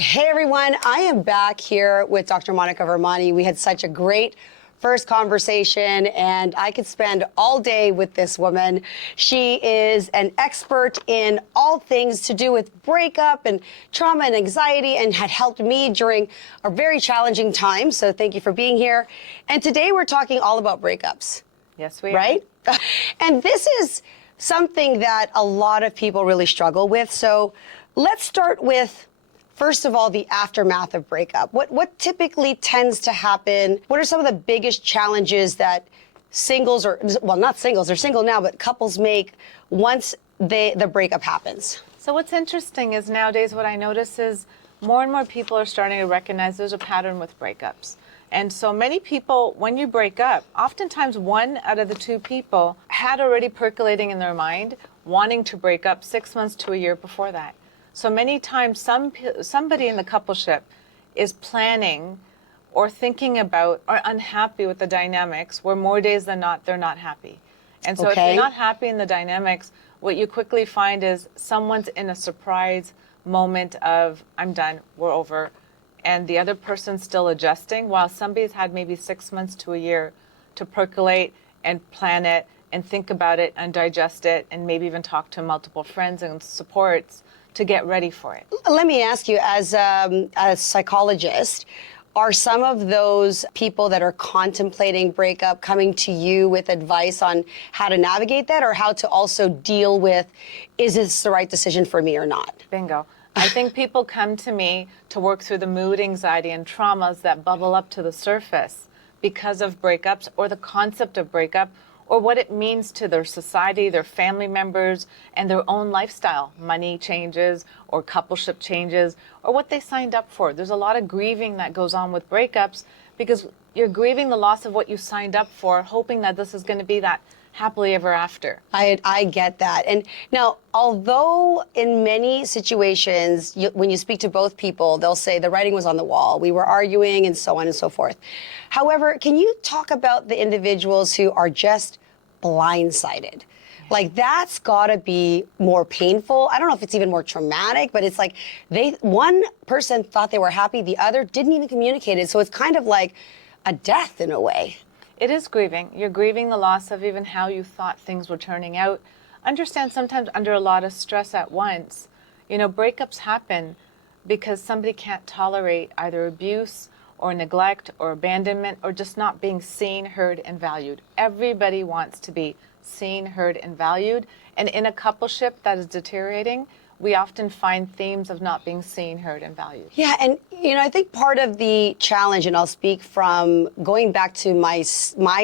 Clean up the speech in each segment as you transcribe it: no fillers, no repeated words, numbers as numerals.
Hey everyone, I am back here with Dr. Monica Vermani. We had such a great first conversation and I could spend all day with this woman. She is an expert in all things to do with breakup and trauma and anxiety and had helped me during a very challenging time. So thank you for being here. And today we're talking all about breakups. Yes, we are. Right? And this is something that a lot of people really struggle with. So let's start with, first of all, the aftermath of breakup. What typically tends to happen? What are some of the biggest challenges that singles, or well, not singles, they're single now, but couples make once the breakup happens? So what's interesting is nowadays what I notice is more and more people are starting to recognize there's a pattern with breakups. And so many people, when you break up, oftentimes one out of the two people had already percolating in their mind wanting to break up 6 months to a year before that. So many times somebody in the coupleship is planning or thinking about or unhappy with the dynamics where more days than not, they're not happy. And so if you're not happy in the dynamics, what you quickly find is someone's in a surprise moment of, I'm done, we're over. And the other person's still adjusting while somebody's had maybe 6 months to a year to percolate and plan it and think about it and digest it and maybe even talk to multiple friends and supports to get ready for it. Let me ask you, as a psychologist, are some of those people that are contemplating breakup coming to you with advice on how to navigate that or how to also deal with, is this the right decision for me or not? Bingo. I think people come to me to work through the mood, anxiety, and traumas that bubble up to the surface because of breakups or the concept of breakup, or what it means to their society, their family members, and their own lifestyle. Money changes, or coupleship changes, or what they signed up for. There's a lot of grieving that goes on with breakups because you're grieving the loss of what you signed up for, hoping that this is going to be that happily ever after. I get that. And now, although in many situations, when you speak to both people, they'll say the writing was on the wall, we were arguing, and so on and so forth. However, can you talk about the individuals who are just blindsided? Like, that's gotta be more painful. I don't know if it's even more traumatic, but it's like one person thought they were happy, the other didn't even communicate it. So it's kind of like a death in a way. It is grieving. You're grieving the loss of even how you thought things were turning out. Understand sometimes under a lot of stress at once. You know, breakups happen because somebody can't tolerate either abuse or neglect or abandonment or just not being seen, heard, and valued. Everybody wants to be seen, heard, and valued. And in a coupleship that is deteriorating, we often find themes of not being seen, heard, and valued. Yeah, and you know, I think part of the challenge, and I'll speak from going back to my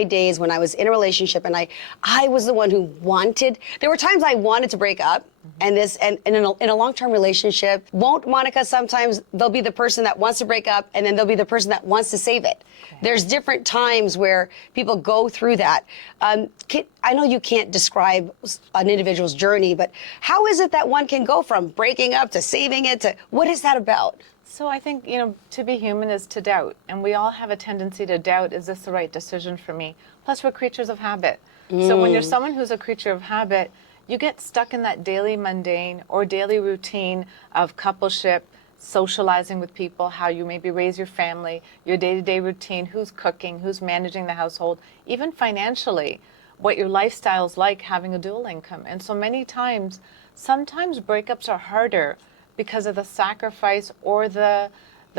days when I was in a relationship, and I was the one who wanted. There were times I wanted to break up, and in a long-term relationship, won't Monica? Sometimes there'll be the person that wants to break up, and then there'll be the person that wants to save it. Okay. There's different times where people go through that. I know you can't describe an individual's journey, but how is it that one can go from breaking up to saving it to, what is that about? So I think, you know, to be human is to doubt. And we all have a tendency to doubt, is this the right decision for me? Plus, we're creatures of habit. So when you're someone who's a creature of habit, you get stuck in that daily mundane or daily routine of coupleship, socializing with people, how you maybe raise your family, your day-to-day routine, who's cooking, who's managing the household, even financially, what your lifestyle's like having a dual income. And so many times, sometimes breakups are harder because of the sacrifice or the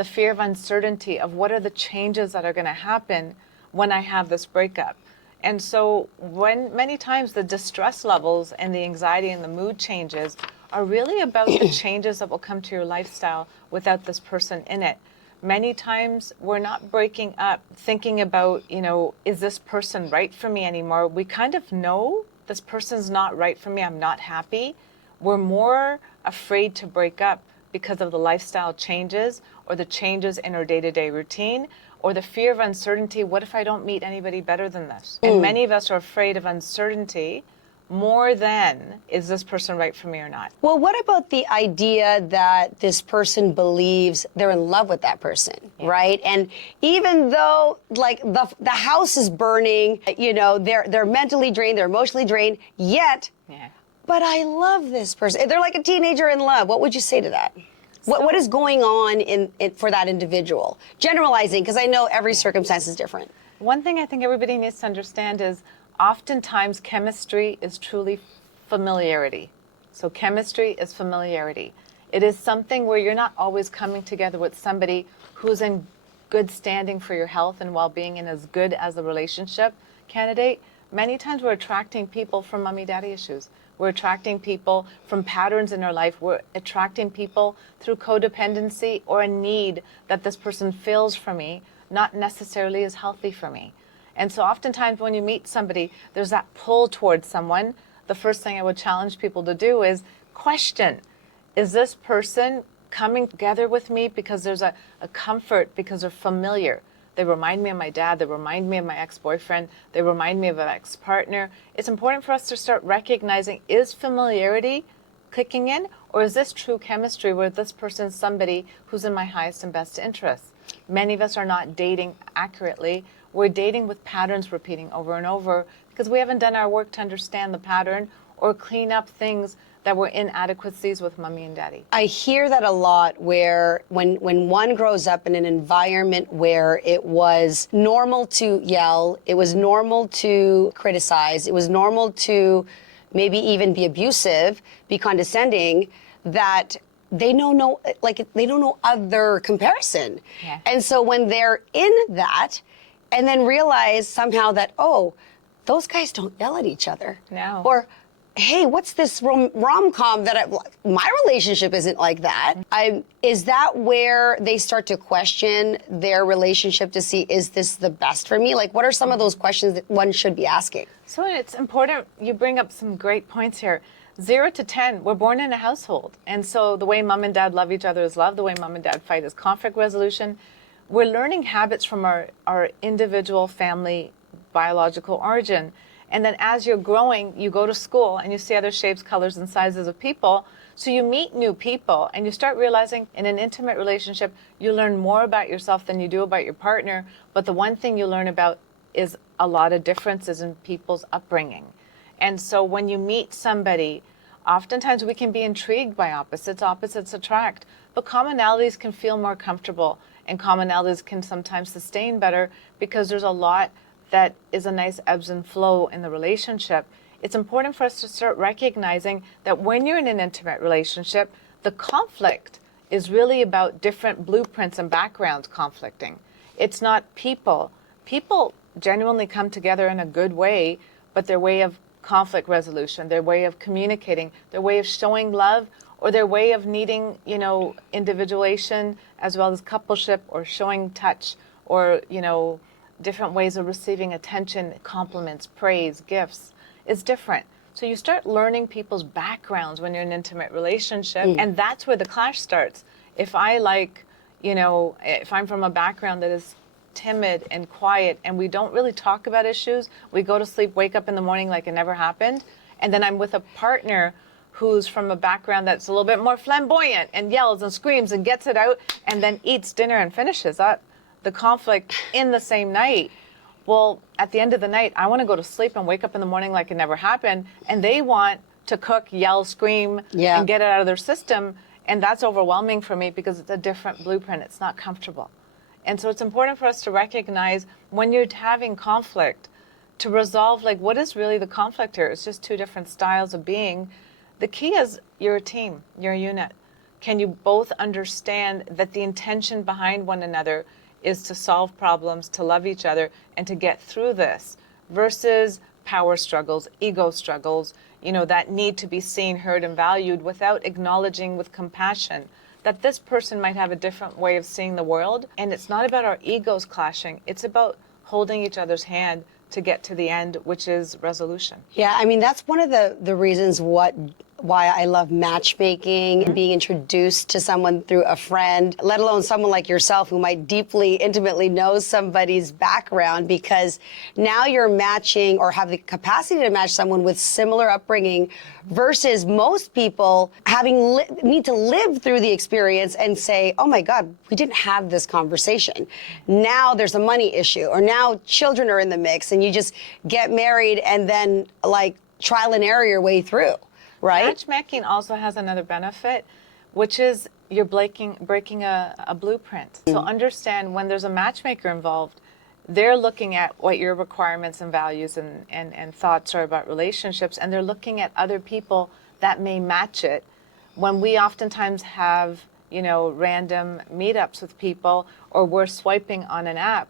fear of uncertainty of what are the changes that are going to happen when I have this breakup. And so when many times the distress levels and the anxiety and the mood changes are really about the changes that will come to your lifestyle without this person in it. Many times we're not breaking up thinking about, you know, is this person right for me anymore? We kind of know this person's not right for me. I'm not happy. We're more afraid to break up because of the lifestyle changes or the changes in our day-to-day routine or the fear of uncertainty. What if I don't meet anybody better than this? And many of us are afraid of uncertainty more than, is this person right for me or not? Well, what about the idea that this person believes they're in love with that person, right? And even though, like, the house is burning, you know, they're mentally drained, they're emotionally drained, yet, but I love this person. They're like a teenager in love. What would you say to that? What is going on in for that individual? Generalizing, because I know every circumstance is different. One thing I think everybody needs to understand is oftentimes chemistry is truly familiarity. So chemistry is familiarity. It is something where you're not always coming together with somebody who's in good standing for your health and well-being and as good as the relationship candidate. Many times we're attracting people from mommy-daddy issues. We're attracting people from patterns in our life. We're attracting people through codependency or a need that this person fills for me, not necessarily is healthy for me. And so oftentimes when you meet somebody, there's that pull towards someone. The first thing I would challenge people to do is question, is this person coming together with me because there's a comfort, because they're familiar? They remind me of my dad. They remind me of my ex-boyfriend. They remind me of an ex-partner. It's important for us to start recognizing, is familiarity kicking in, or is this true chemistry where this person is somebody who's in my highest and best interests? Many of us are not dating accurately. We're dating with patterns repeating over and over because we haven't done our work to understand the pattern or clean up things that were inadequacies with mommy and daddy. I hear that a lot where when one grows up in an environment where it was normal to yell, it was normal to criticize, it was normal to maybe even be abusive, be condescending, that they don't know other comparison. Yeah. And so when they're in that and then realize somehow that, oh, those guys don't yell at each other. No. Or, hey, what's this rom-com that my relationship isn't like that? Is that where they start to question their relationship to see, is this the best for me? Like, what are some of those questions that one should be asking? So it's important, you bring up some great points here. 0 to 10, we're born in a household. And so the way mom and dad love each other is love. The way mom and dad fight is conflict resolution. We're learning habits from our individual family biological origin. And then as you're growing, you go to school and you see other shapes, colors, and sizes of people. So you meet new people and you start realizing in an intimate relationship, you learn more about yourself than you do about your partner. But the one thing you learn about is a lot of differences in people's upbringing. And so when you meet somebody, oftentimes we can be intrigued by opposites. Opposites attract. But commonalities can feel more comfortable. And commonalities can sometimes sustain better because there's a lot that is a nice ebbs and flow in the relationship. It's important for us to start recognizing that when you're in an intimate relationship, the conflict is really about different blueprints and backgrounds conflicting. It's not people. People genuinely come together in a good way, but their way of conflict resolution, their way of communicating, their way of showing love, or their way of needing, individuation as well as coupleship or showing touch or, different ways of receiving attention, compliments, praise, gifts is different. So you start learning people's backgrounds when you're in an intimate relationship, and that's where the clash starts. If I'm from a background that is timid and quiet and we don't really talk about issues, we go to sleep, wake up in the morning like it never happened, and then I'm with a partner who's from a background that's a little bit more flamboyant and yells and screams and gets it out and then eats dinner and finishes up the conflict in the same night. Well, at the end of the night, I want to go to sleep and wake up in the morning like it never happened. And they want to cook, yell, scream, and get it out of their system. And that's overwhelming for me because it's a different blueprint. It's not comfortable. And so it's important for us to recognize when you're having conflict, to resolve, what is really the conflict here? It's just two different styles of being. The key is you're a team, you're a unit. Can you both understand that the intention behind one another is to solve problems, to love each other, and to get through this, versus power struggles, ego struggles, that need to be seen, heard, and valued without acknowledging with compassion that this person might have a different way of seeing the world. And it's not about our egos clashing. It's about holding each other's hand to get to the end, which is resolution. Yeah, that's one of the reasons why I love matchmaking and being introduced to someone through a friend, let alone someone like yourself who might deeply, intimately know somebody's background, because now you're matching or have the capacity to match someone with similar upbringing versus most people need to live through the experience and say, oh my God, we didn't have this conversation. Now there's a money issue, or now children are in the mix and you just get married and then trial and error your way through. Right? Matchmaking also has another benefit, which is you're breaking a blueprint. So understand when there's a matchmaker involved, they're looking at what your requirements and values and thoughts are about relationships, and they're looking at other people that may match it. When we oftentimes have, random meetups with people, or we're swiping on an app,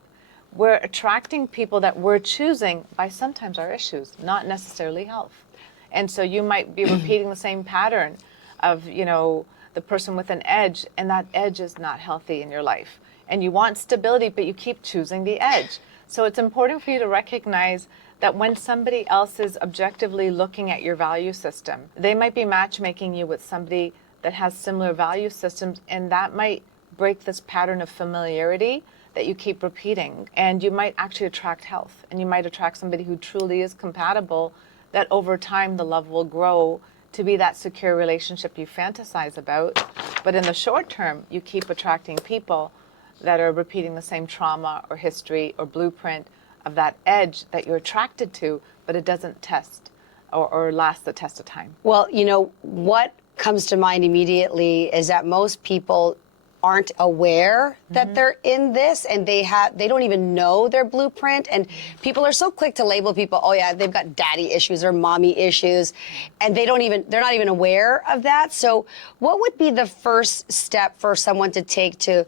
we're attracting people that we're choosing by sometimes our issues, not necessarily health. And so you might be repeating the same pattern of, the person with an edge, and that edge is not healthy in your life. And you want stability, but you keep choosing the edge. So it's important for you to recognize that when somebody else is objectively looking at your value system, they might be matchmaking you with somebody that has similar value systems, and that might break this pattern of familiarity that you keep repeating. And you might actually attract health, and you might attract somebody who truly is compatible, that over time the love will grow to be that secure relationship you fantasize about. But in the short term, you keep attracting people that are repeating the same trauma or history or blueprint of that edge that you're attracted to, but it doesn't test or last the test of time. Well, what comes to mind immediately is that most people aren't aware that they're in this, and they don't even know their blueprint. And people are so quick to label people, oh yeah, they've got daddy issues or mommy issues, and they're not even aware of that. So what would be the first step for someone to take to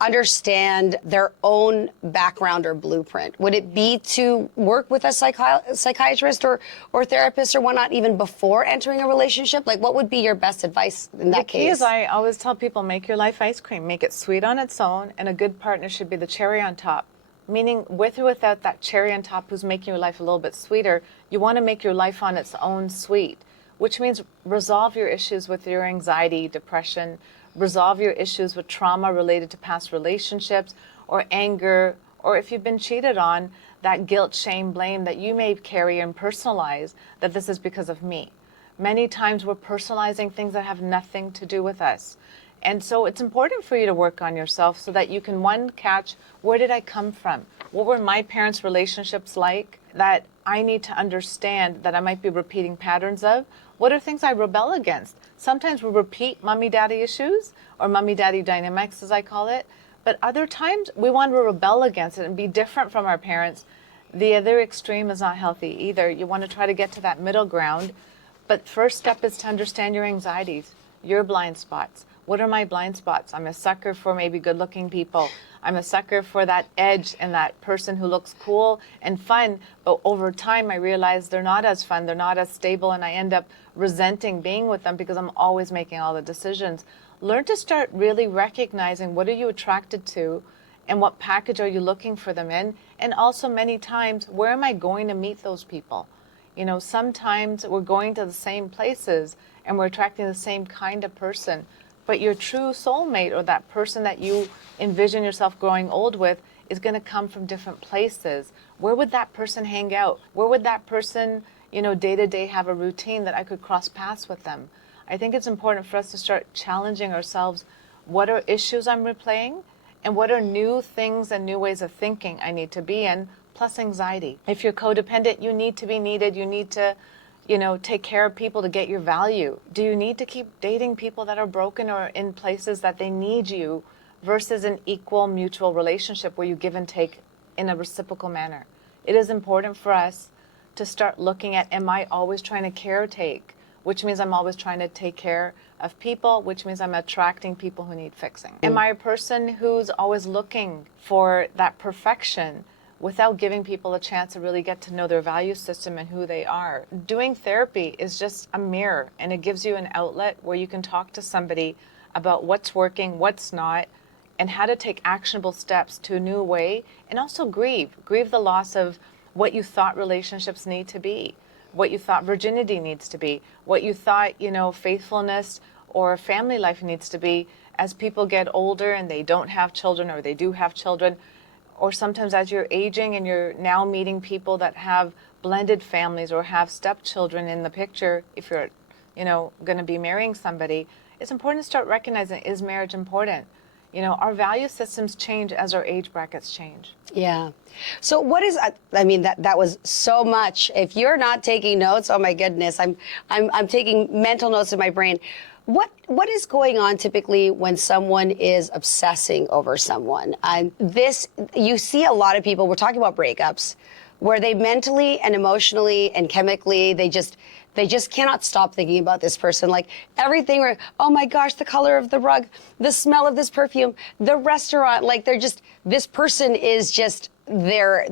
understand their own background or blueprint? Would it be to work with a psychiatrist or therapist or whatnot even before entering a relationship? Like, what would be your best advice in that case? The key is, I always tell people, make your life ice cream. Make it sweet on its own, and a good partner should be the cherry on top. Meaning, with or without that cherry on top who's making your life a little bit sweeter, you want to make your life on its own sweet, which means resolve your issues with your anxiety, depression, resolve your issues with trauma related to past relationships, or anger, or if you've been cheated on, that guilt, shame, blame that you may carry and personalize, that this is because of me. Many times we're personalizing things that have nothing to do with us. And so it's important for you to work on yourself so that you can, one, catch, where did I come from? What were my parents' relationships like that I need to understand that I might be repeating patterns of? What are things I rebel against? Sometimes we repeat mommy-daddy issues, or mommy-daddy dynamics, as I call it. But other times we want to rebel against it and be different from our parents. The other extreme is not healthy either. You want to try to get to that middle ground. But first step is to understand your anxieties, your blind spots. What are my blind spots? I'm a sucker for maybe good-looking people. I'm a sucker for that edge and that person who looks cool and fun, but over time I realize they're not as fun, they're not as stable, and I end up resenting being with them because I'm always making all the decisions. Learn to start really recognizing what are you attracted to and what package are you looking for them in, and also many times, where am I going to meet those people? Sometimes we're going to the same places and we're attracting the same kind of person, but your true soulmate, or that person that you envision yourself growing old with, is going to come from different places. Where would that person hang out? Where would that person, day to day have a routine that I could cross paths with them? I think it's important for us to start challenging ourselves. What are issues I'm replaying? And what are new things and new ways of thinking I need to be in, plus anxiety? If you're codependent, you need to be needed. You need to take care of people to get your value. Do you need to keep dating people that are broken or in places that they need you, versus an equal mutual relationship where you give and take in a reciprocal manner? It is important for us to start looking at, am I always trying to caretake, which means I'm always trying to take care of people, which means I'm attracting people who need fixing. Am I a person who's always looking for that perfection without giving people a chance to really get to know their value system and who they are? Doing therapy is just a mirror, and it gives you an outlet where you can talk to somebody about what's working, what's not, and how to take actionable steps to a new way, and also grieve the loss of what you thought relationships need to be, what you thought virginity needs to be, what you thought, faithfulness or family life needs to be as people get older and they don't have children, or they do have children. Or sometimes as you're aging and you're now meeting people that have blended families or have stepchildren in the picture, if you're, going to be marrying somebody, it's important to start recognizing, is marriage important? Our value systems change as our age brackets change. Yeah. So what is, that was so much. If you're not taking notes, oh my goodness, I'm taking mental notes in my brain. What is going on typically when someone is obsessing over someone? You see a lot of people, we're talking about breakups, where they mentally and emotionally and chemically, they just cannot stop thinking about this person. Like everything, oh my gosh, the color of the rug, the smell of this perfume, the restaurant, like this person is just their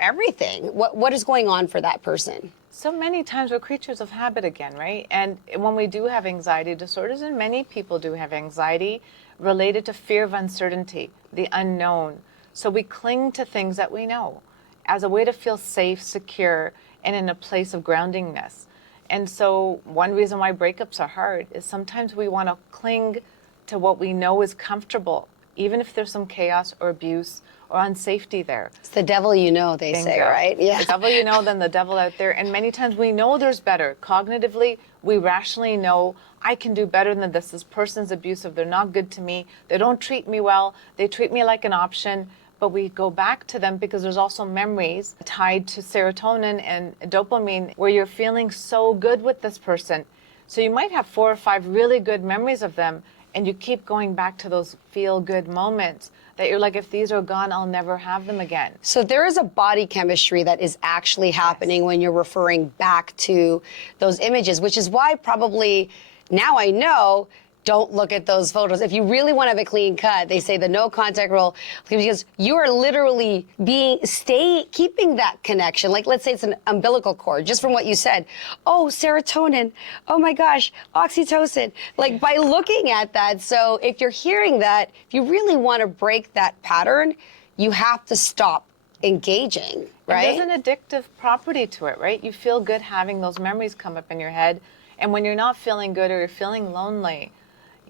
everything. What is going on for that person? So many times we're creatures of habit again, right? And when we do have anxiety disorders, and many people do have anxiety related to fear of uncertainty, the unknown. So we cling to things that we know as a way to feel safe, secure, and in a place of groundingness. And so one reason why breakups are hard is sometimes we want to cling to what we know is comfortable, even if there's some chaos or abuse or unsafety there. It's the devil you know, they say, right? Yeah. The devil you know, then the devil out there. And many times we know there's better. Cognitively, we rationally know I can do better than this. This person's abusive. They're not good to me. They don't treat me well. They treat me like an option. But we go back to them because there's also memories tied to serotonin and dopamine where you're feeling so good with this person. So you might have 4 or 5 really good memories of them, and you keep going back to those feel-good moments that you're like, if these are gone, I'll never have them again. So there is a body chemistry that is actually happening when you're referring back to those images, which is why probably now I know, don't look at those photos. If you really want to have a clean cut, they say the no contact rule, because you are literally keeping that connection. Like, let's say it's an umbilical cord, just from what you said. Oh, serotonin. Oh my gosh, oxytocin. Like by looking at that. So if you're hearing that, if you really want to break that pattern, you have to stop engaging, right? And there's an addictive property to it, right? You feel good having those memories come up in your head. And when you're not feeling good or you're feeling lonely,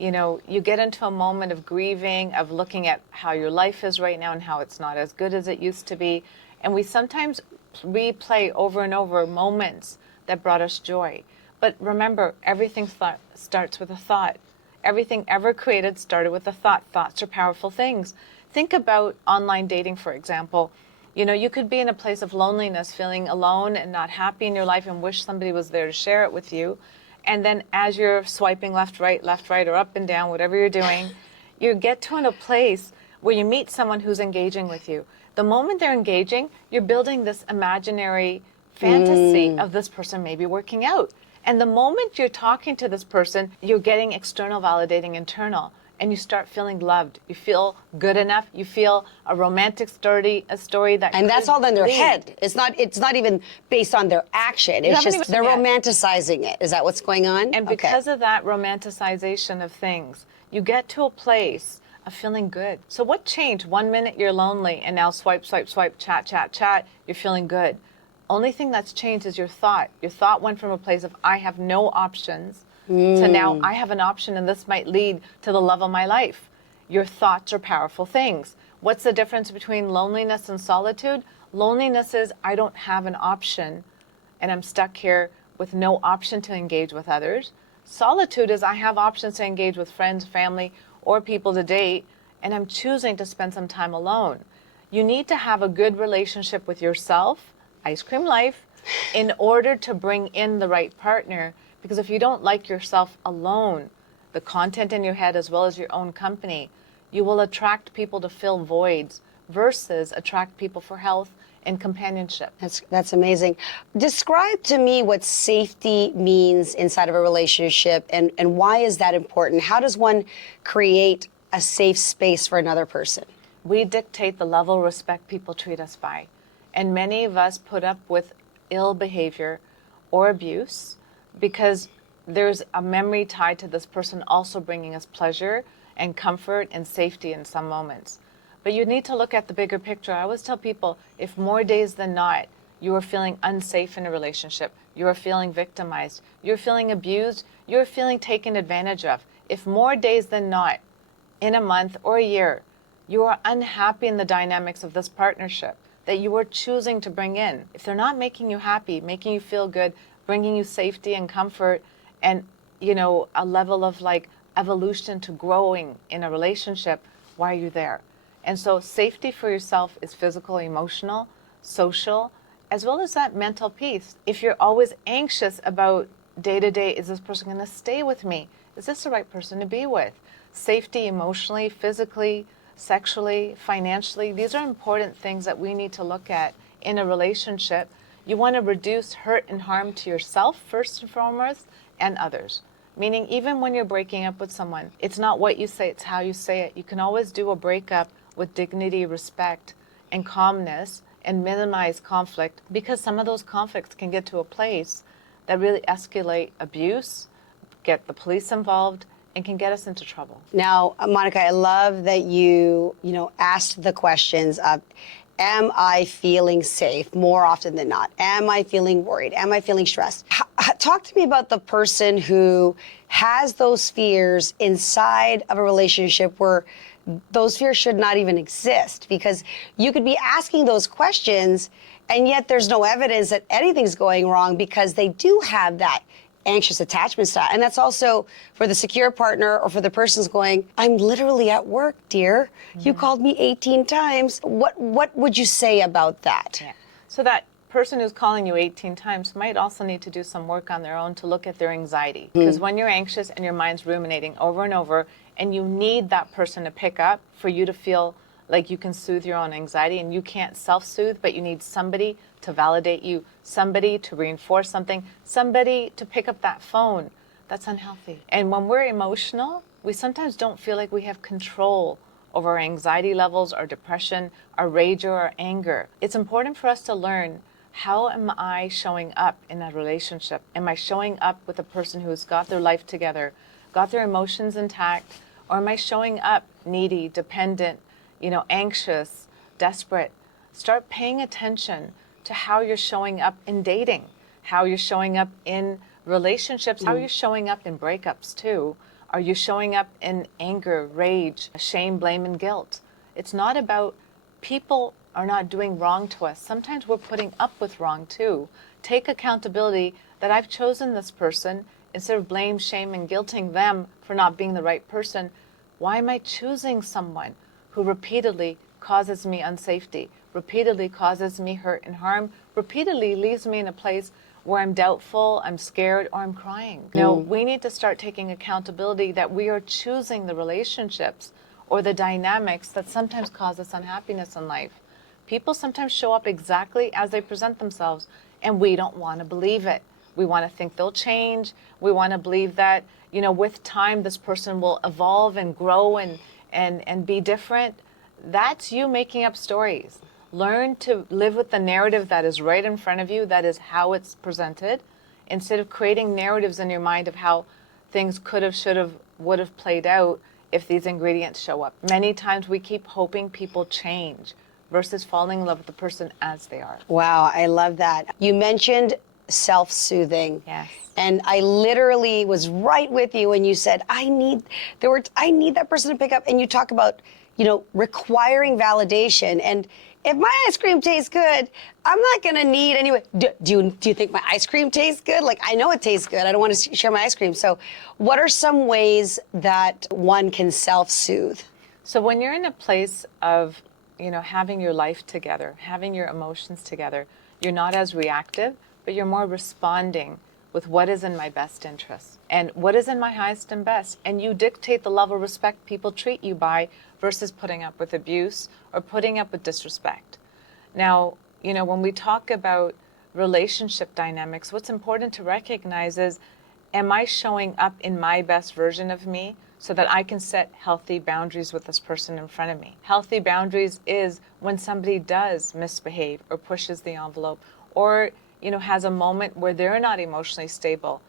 you know, you get into a moment of grieving, of looking at how your life is right now and how it's not as good as it used to be. And we sometimes replay over and over moments that brought us joy. But remember, everything starts with a thought. Everything ever created started with a thought. Thoughts are powerful things. Think about online dating, for example. You know, you could be in a place of loneliness, feeling alone and not happy in your life and wish somebody was there to share it with you. And then as you're swiping left, right, or up and down, whatever you're doing, you get to a place where you meet someone who's engaging with you. The moment they're engaging, you're building this imaginary fantasy of this person maybe working out. And the moment you're talking to this person, you're getting external validating internal. And you start feeling loved. You feel good enough. You feel a romantic story, that. And that's all in their head. It's not even based on their action. It's just they're romanticizing it. Is that what's going on? And because of that romanticization of things, you get to a place of feeling good. So what changed? 1 minute you're lonely, and now swipe, chat. You're feeling good. Only thing that's changed is your thought. Your thought went from a place of I have no options. So now I have an option, and this might lead to the love of my life. Your thoughts are powerful things. What's the difference between loneliness and solitude? Loneliness is I don't have an option, and I'm stuck here with no option to engage with others. Solitude is I have options to engage with friends, family, or people to date, and I'm choosing to spend some time alone. You need to have a good relationship with yourself, ice cream life, in order to bring in the right partner. Because if you don't like yourself alone, the content in your head as well as your own company, you will attract people to fill voids versus attract people for health and companionship. That's amazing. Describe to me what safety means inside of a relationship and why is that important? How does one create a safe space for another person? We dictate the level of respect people treat us by. And many of us put up with ill behavior or abuse because there's a memory tied to this person also bringing us pleasure and comfort and safety in some moments. But you need to look at the bigger picture. I always tell people, if more days than not, you are feeling unsafe in a relationship, you are feeling victimized, you're feeling abused, you're feeling taken advantage of, if more days than not, in a month or a year, you are unhappy in the dynamics of this partnership that you are choosing to bring in, if they're not making you happy, making you feel good, bringing you safety and comfort and, you know, a level of like evolution to growing in a relationship, why are you there? And so safety for yourself is physical, emotional, social, as well as that mental piece. If you're always anxious about day to day, is this person going to stay with me? Is this the right person to be with? Safety, emotionally, physically, sexually, financially. These are important things that we need to look at in a relationship. You want to reduce hurt and harm to yourself first and foremost, and others. Meaning, even when you're breaking up with someone, it's not what you say, it's how you say it. You can always do a breakup with dignity, respect, and calmness, and minimize conflict, because some of those conflicts can get to a place that really escalate abuse, get the police involved, and can get us into trouble. Now, Monica, I love that you asked the questions of, am I feeling safe more often than not? Am I feeling worried? Am I feeling stressed? Talk to me about the person who has those fears inside of a relationship where those fears should not even exist, because you could be asking those questions and yet there's no evidence that anything's going wrong, because they do have that anxious attachment style. And that's also for the secure partner, or for the person who's going, I'm literally at work, dear. You called me 18 times. What would you say about that? Yeah. So that person who's calling you 18 times might also need to do some work on their own to look at their anxiety. Because when you're anxious and your mind's ruminating over and over, and you need that person to pick up for you to feel like you can soothe your own anxiety, and you can't self-soothe, but you need somebody to validate you, somebody to reinforce something, somebody to pick up that phone. That's unhealthy. And when we're emotional, we sometimes don't feel like we have control over our anxiety levels, our depression, our rage, or our anger. It's important for us to learn, how am I showing up in a relationship? Am I showing up with a person who's got their life together, got their emotions intact, or am I showing up needy, dependent, anxious, desperate? Start paying attention to how you're showing up in dating, how you're showing up in relationships, how you're showing up in breakups too. Are you showing up in anger, rage, shame, blame, and guilt? It's not about people are not doing wrong to us. Sometimes we're putting up with wrong too. Take accountability that I've chosen this person. Instead of blame, shame, and guilting them for not being the right person, why am I choosing someone who repeatedly causes me unsafety, repeatedly causes me hurt and harm, repeatedly leaves me in a place where I'm doubtful, I'm scared, or I'm crying? No, we need to start taking accountability that we are choosing the relationships or the dynamics that sometimes cause us unhappiness in life. People sometimes show up exactly as they present themselves, and we don't want to believe it. We want to think they'll change. We want to believe that, with time, this person will evolve and grow and be different. That's you making up stories. Learn to live with the narrative that is right in front of you, that is how it's presented, instead of creating narratives in your mind of how things could have, should have, would have played out if these ingredients show up. Many times we keep hoping people change versus falling in love with the person as they are. Wow, I love that. You mentioned self-soothing. Yes. And I literally was right with you when you said, I need that person to pick up. And you talk about, requiring validation. And if my ice cream tastes good, I'm not going to need anyway. Do you think my ice cream tastes good? Like, I know it tastes good. I don't want to share my ice cream. So what are some ways that one can self-soothe? So when you're in a place of, having your life together, having your emotions together, you're not as reactive, but you're more responding with what is in my best interest and what is in my highest and best. And you dictate the level of respect people treat you by versus putting up with abuse or putting up with disrespect. Now, when we talk about relationship dynamics, what's important to recognize is, am I showing up in my best version of me so that I can set healthy boundaries with this person in front of me? Healthy boundaries is when somebody does misbehave or pushes the envelope or has a moment where they're not emotionally stable.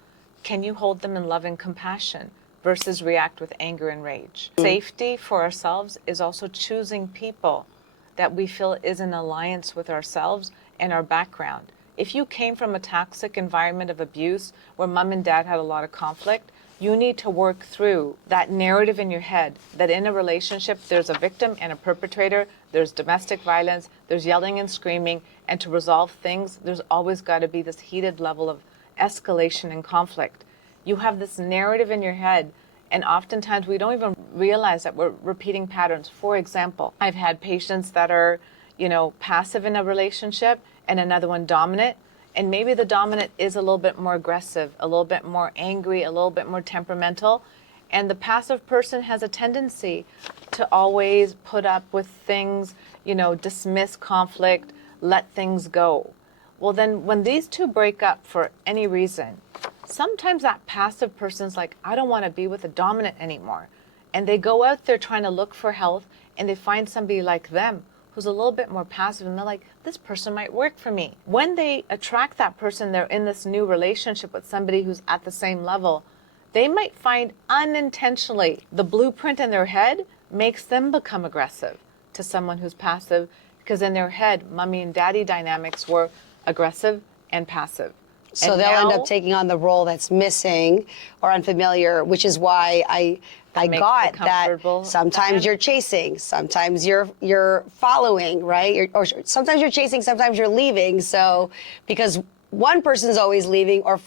Can you hold them in love and compassion versus react with anger and rage? Safety for ourselves is also choosing people that we feel is in alliance with ourselves and our background. If you came from a toxic environment of abuse where mom and dad had a lot of conflict, you need to work through that narrative in your head that in a relationship there's a victim and a perpetrator, there's domestic violence, there's yelling and screaming, and to resolve things, there's always got to be this heated level of escalation and conflict. You have this narrative in your head, and oftentimes we don't even realize that we're repeating patterns. For example, I've had patients that are, passive in a relationship and another one dominant, And maybe the dominant is a little bit more aggressive, a little bit more angry, a little bit more temperamental. And the passive person has a tendency to always put up with things, dismiss conflict, let things go. Well, then when these two break up for any reason, sometimes that passive person's like, I don't want to be with the dominant anymore. And they go out there trying to look for health, and they find somebody like them who's a little bit more passive, and they're like, this person might work for me. When they attract that person, they're in this new relationship with somebody who's at the same level, they might find unintentionally the blueprint in their head makes them become aggressive to someone who's passive, because in their head, mommy and daddy dynamics were aggressive and passive. So And they'll end now- up taking on the role that's missing or unfamiliar, which is why I makes got it that comfortable. sometimes you're chasing, sometimes you're following, right? Or sometimes you're chasing, sometimes you're leaving. So because one person's always leaving or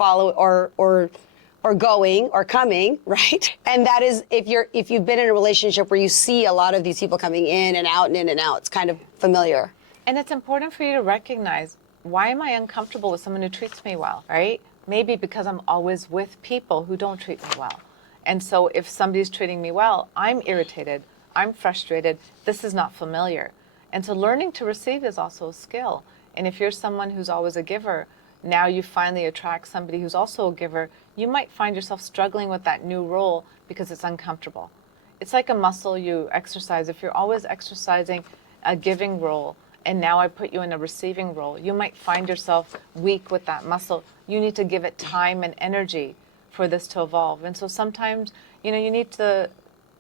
or going or coming, right? And that is if you've been in a relationship where you see a lot of these people coming in and out and in and out, it's kind of familiar. And it's important for you to recognize, why am I uncomfortable with someone who treats me well, right? Maybe because I'm always with people who don't treat me well. And so if somebody's treating me well, I'm irritated, I'm frustrated, this is not familiar. And so learning to receive is also a skill. And if you're someone who's always a giver, now you finally attract somebody who's also a giver, you might find yourself struggling with that new role because it's uncomfortable. It's like a muscle you exercise. If you're always exercising a giving role, and now I put you in a receiving role, you might find yourself weak with that muscle. You need to give it time and energy for this to evolve. And so sometimes, you need to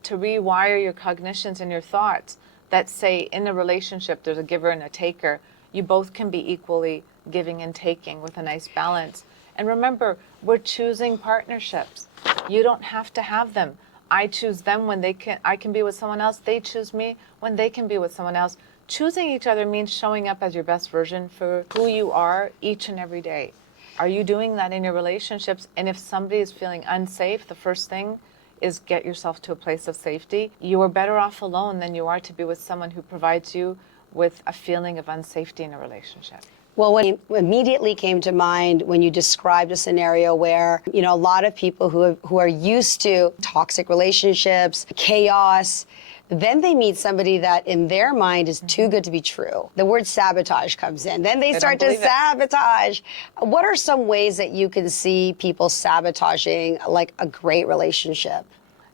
rewire your cognitions and your thoughts that say in a relationship, there's a giver and a taker. You both can be equally giving and taking with a nice balance. And remember, we're choosing partnerships. You don't have to have them. I choose them when I can be with someone else. They choose me when they can be with someone else. Choosing each other means showing up as your best version for who you are each and every day. Are you doing that in your relationships? And if somebody is feeling unsafe, the first thing is get yourself to a place of safety. You are better off alone than you are to be with someone who provides you with a feeling of unsafety in a relationship. Well, what immediately came to mind when you described a scenario where, a lot of people who are used to toxic relationships, chaos, then they meet somebody that in their mind is too good to be true. The word sabotage comes in. Then they start to sabotage. What are some ways that you can see people sabotaging like a great relationship?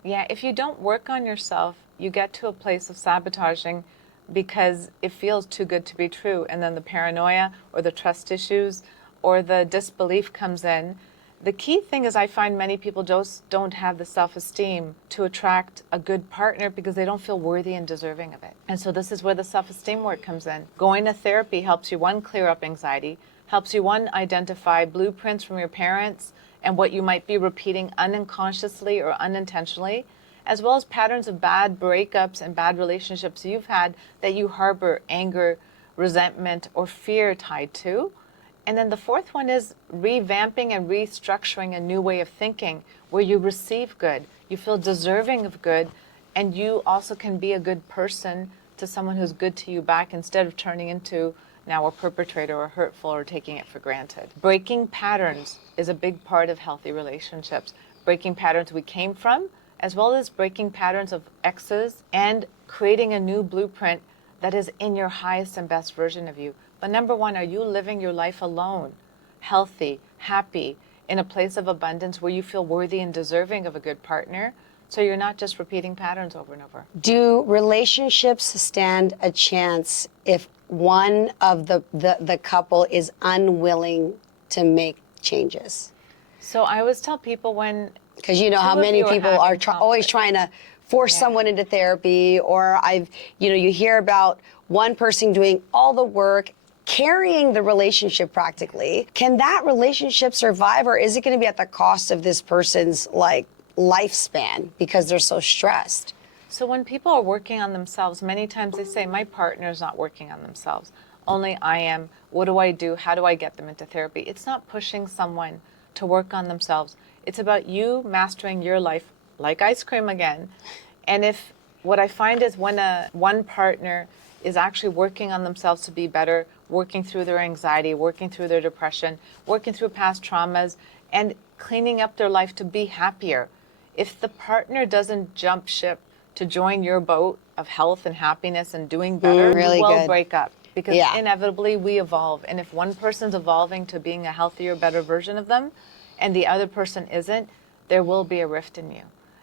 Yeah, if you don't work on yourself, you get to a place of sabotaging because it feels too good to be true. And then the paranoia or the trust issues or the disbelief comes in. The key thing is I find many people just don't have the self-esteem to attract a good partner because they don't feel worthy and deserving of it. And so this is where the self-esteem work comes in. Going to therapy helps you, one, clear up anxiety, helps you, one, identify blueprints from your parents and what you might be repeating unconsciously or unintentionally, as well as patterns of bad breakups and bad relationships you've had that you harbor anger, resentment, or fear tied to. And then the fourth one is revamping and restructuring a new way of thinking where you receive good, you feel deserving of good, and you also can be a good person to someone who's good to you back instead of turning into now a perpetrator or hurtful or taking it for granted. Breaking patterns is a big part of healthy relationships. Breaking patterns we came from, as well as breaking patterns of exes and creating a new blueprint that is in your highest and best version of you. But number one, are you living your life alone, healthy, happy, in a place of abundance where you feel worthy and deserving of a good partner? So you're not just repeating patterns over and over. Do relationships stand a chance if one of the couple is unwilling to make changes? So I always tell people when... Because you know how many people are always trying to force someone into therapy, or you hear about one person doing all the work, carrying the relationship practically. Can that relationship survive, or is it going to be at the cost of this person's lifespan because they're so stressed? So when people are working on themselves, many times they say, my partner's not working on themselves. Only I am. What do I do? How do I get them into therapy? It's not pushing someone to work on themselves. It's about you mastering your life like ice cream again. And what I find is when one partner is actually working on themselves to be better, working through their anxiety, working through their depression, working through past traumas, and cleaning up their life to be happier. If the partner doesn't jump ship to join your boat of health and happiness and doing better, Really you will good. break up. Because Yeah. inevitably we evolve. And if one person's evolving to being a healthier, better version of them, and the other person isn't, there will be a rift in you.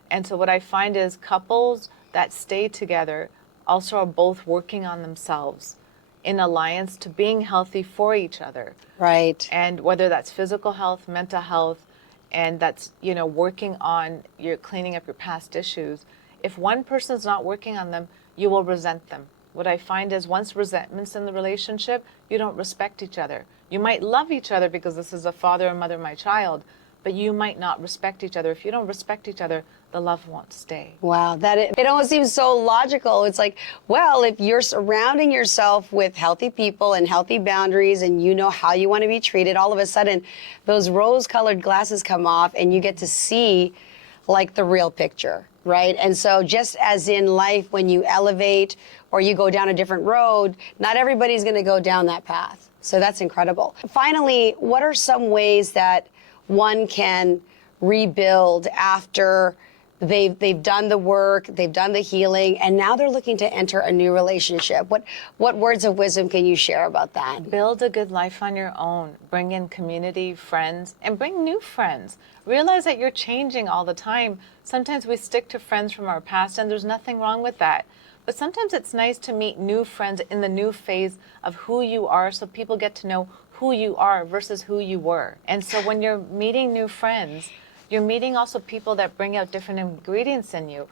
And so what I find is couples that stay together also are both working on themselves in alliance to being healthy for each other. Right. And whether that's physical health, mental health, and that's, working on your cleaning up your past issues. If one person's not working on them, you will resent them. What I find is once resentment's in the relationship, you don't respect each other. You might love each other because this is a father and mother, my child, but you might not respect each other. If you don't respect each other, the love won't stay. Wow, it almost seems so logical. It's like, well, if you're surrounding yourself with healthy people and healthy boundaries and you know how you want to be treated, all of a sudden those rose-colored glasses come off and you get to see like the real picture, right? And so just as in life, when you elevate or you go down a different road, not everybody's going to go down that path. So that's incredible. Finally, what are some ways that one can rebuild after they've done the work, they've done the healing, and now they're looking to enter a new relationship? What words of wisdom can you share about that? Build a good life on your own. Bring in community, friends, and bring new friends. Realize that you're changing all the time. Sometimes we stick to friends from our past, and there's nothing wrong with that. But sometimes it's nice to meet new friends in the new phase of who you are, so people get to know who you are versus who you were. And so when you're meeting new friends, you're meeting also people that bring out different ingredients in you.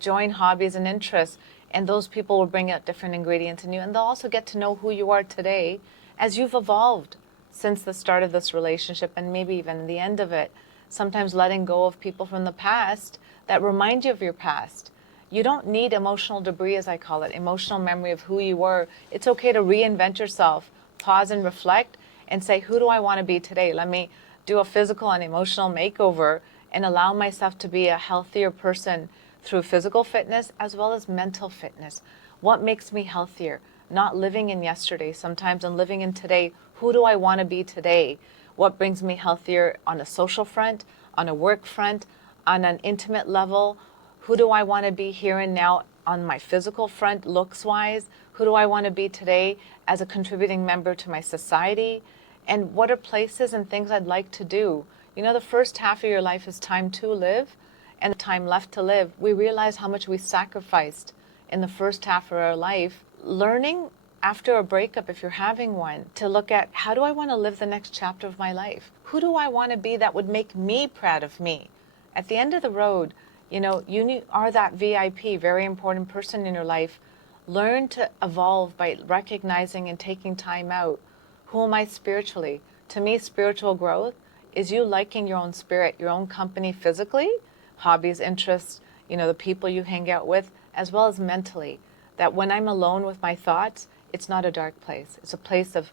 Join hobbies and interests, and those people will bring out different ingredients in you, and they'll also get to know who you are today as you've evolved since the start of this relationship and maybe even the end of it. Sometimes letting go of people from the past that remind you of your past. You don't need emotional debris, as I call it, emotional memory of who you were. It's okay to reinvent yourself, pause and reflect, and say, who do I want to be today? Let me do a physical and emotional makeover and allow myself to be a healthier person through physical fitness as well as mental fitness. What makes me healthier? Not living in yesterday sometimes and living in today. Who do I want to be today? What brings me healthier on a social front, on a work front, on an intimate level? Who do I want to be here and now on my physical front, looks-wise? Who do I want to be today as a contributing member to my society? And what are places and things I'd like to do? The first half of your life is time to live, and the time left to live. We realize how much we sacrificed in the first half of our life. Learning after a breakup, if you're having one, to look at how do I want to live the next chapter of my life? Who do I want to be that would make me proud of me? At the end of the road, you are that VIP, very important person in your life. Learn to evolve by recognizing and taking time out. Who am I spiritually? To me, spiritual growth is you liking your own spirit, your own company physically, hobbies, interests, the people you hang out with, as well as mentally. That when I'm alone with my thoughts, it's not a dark place. It's a place of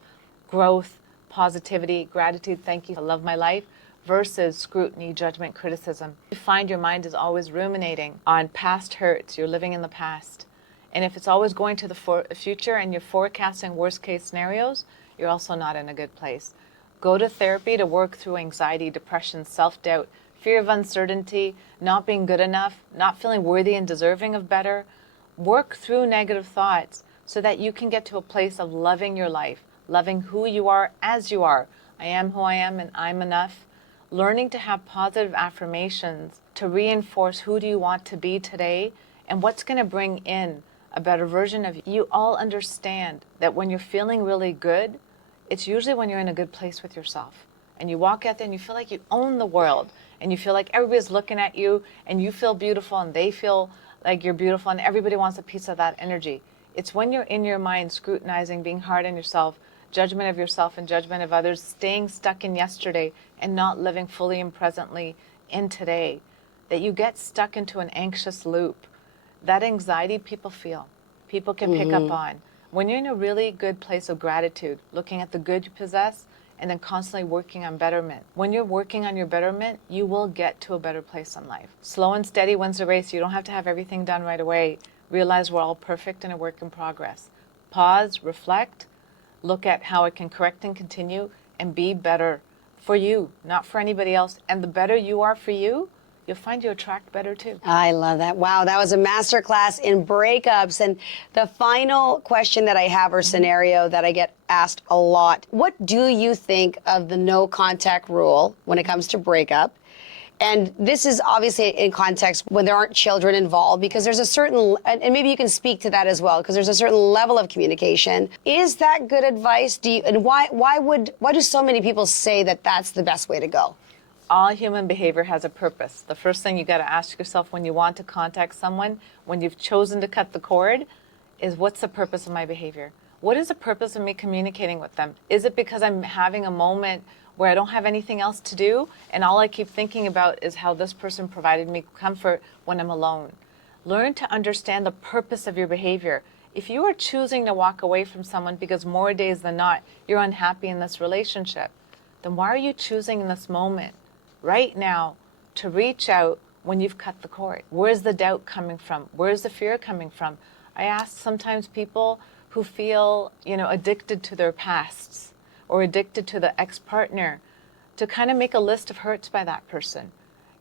growth, positivity, gratitude, thank you, I love my life, versus scrutiny, judgment, criticism. You find your mind is always ruminating on past hurts. You're living in the past. And if it's always going to the future and you're forecasting worst case scenarios, you're also not in a good place. Go to therapy to work through anxiety, depression, self-doubt, fear of uncertainty, not being good enough, not feeling worthy and deserving of better. Work through negative thoughts so that you can get to a place of loving your life, loving who you are as you are. I am who I am and I'm enough. Learning to have positive affirmations to reinforce who do you want to be today and what's going to bring in a better version of you. You all understand that when you're feeling really good, it's usually when you're in a good place with yourself. And you walk out there and you feel like you own the world. And you feel like everybody's looking at you and you feel beautiful and they feel like you're beautiful and everybody wants a piece of that energy. It's when you're in your mind scrutinizing, being hard on yourself, judgment of yourself and judgment of others, staying stuck in yesterday and not living fully and presently in today, that you get stuck into an anxious loop. That anxiety people feel, people can pick up on. When you're in a really good place of gratitude, looking at the good you possess, and then constantly working on betterment. When you're working on your betterment, you will get to a better place in life. Slow and steady wins the race. You don't have to have everything done right away. Realize we're all perfect and a work in progress. Pause, reflect, look at how it can correct and continue and be better for you, not for anybody else. And the better you are for you, you'll find you attract better too. I love that. Wow, that was a masterclass in breakups. And the final question that I have, or scenario that I get asked a lot, what do you think of the no contact rule when it comes to breakup? And this is obviously in context when there aren't children involved, because there's a certain, and maybe you can speak to that as well, because there's a certain level of communication. Is that good advice? And why do so many people say that that's the best way to go? All human behavior has a purpose. The first thing you got to ask yourself when you want to contact someone, when you've chosen to cut the cord, is what's the purpose of my behavior? What is the purpose of me communicating with them? Is it because I'm having a moment where I don't have anything else to do and all I keep thinking about is how this person provided me comfort when I'm alone? Learn to understand the purpose of your behavior. If you are choosing to walk away from someone because more days than not you're unhappy in this relationship, then why are you choosing in this moment, right now, to reach out when you've cut the cord? Where's the doubt coming from? Where's the fear coming from? I ask sometimes people who feel, addicted to their pasts or addicted to the ex-partner to kind of make a list of hurts by that person.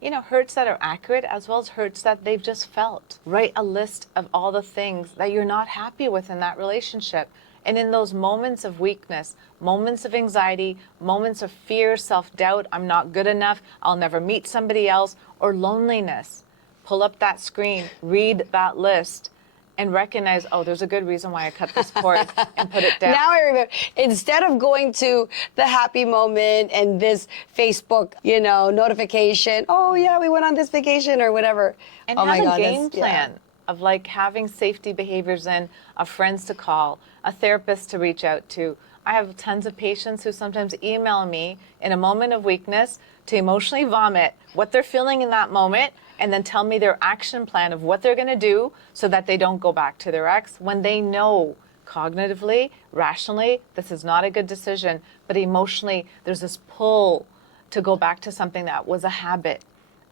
Hurts that are accurate as well as hurts that they've just felt. Write a list of all the things that you're not happy with in that relationship. And in those moments of weakness, moments of anxiety, moments of fear, self-doubt, I'm not good enough, I'll never meet somebody else, or loneliness, pull up that screen, read that list, and recognize, oh, there's a good reason why I cut this cord, and put it down. Now I remember, instead of going to the happy moment and this Facebook, notification, oh yeah, we went on this vacation or whatever. And oh have my God, a game that's- plan of like having safety behaviors in, of friends to call, a therapist to reach out to. I have tons of patients who sometimes email me in a moment of weakness to emotionally vomit what they're feeling in that moment and then tell me their action plan of what they're going to do so that they don't go back to their ex when they know cognitively, rationally, this is not a good decision, but emotionally there's this pull to go back to something that was a habit.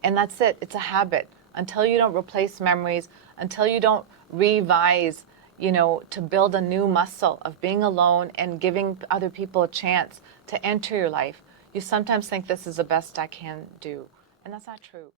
And that's it, it's a habit. Until you don't replace memories, until you don't revise, to build a new muscle of being alone and giving other people a chance to enter your life, you sometimes think this is the best I can do. And that's not true.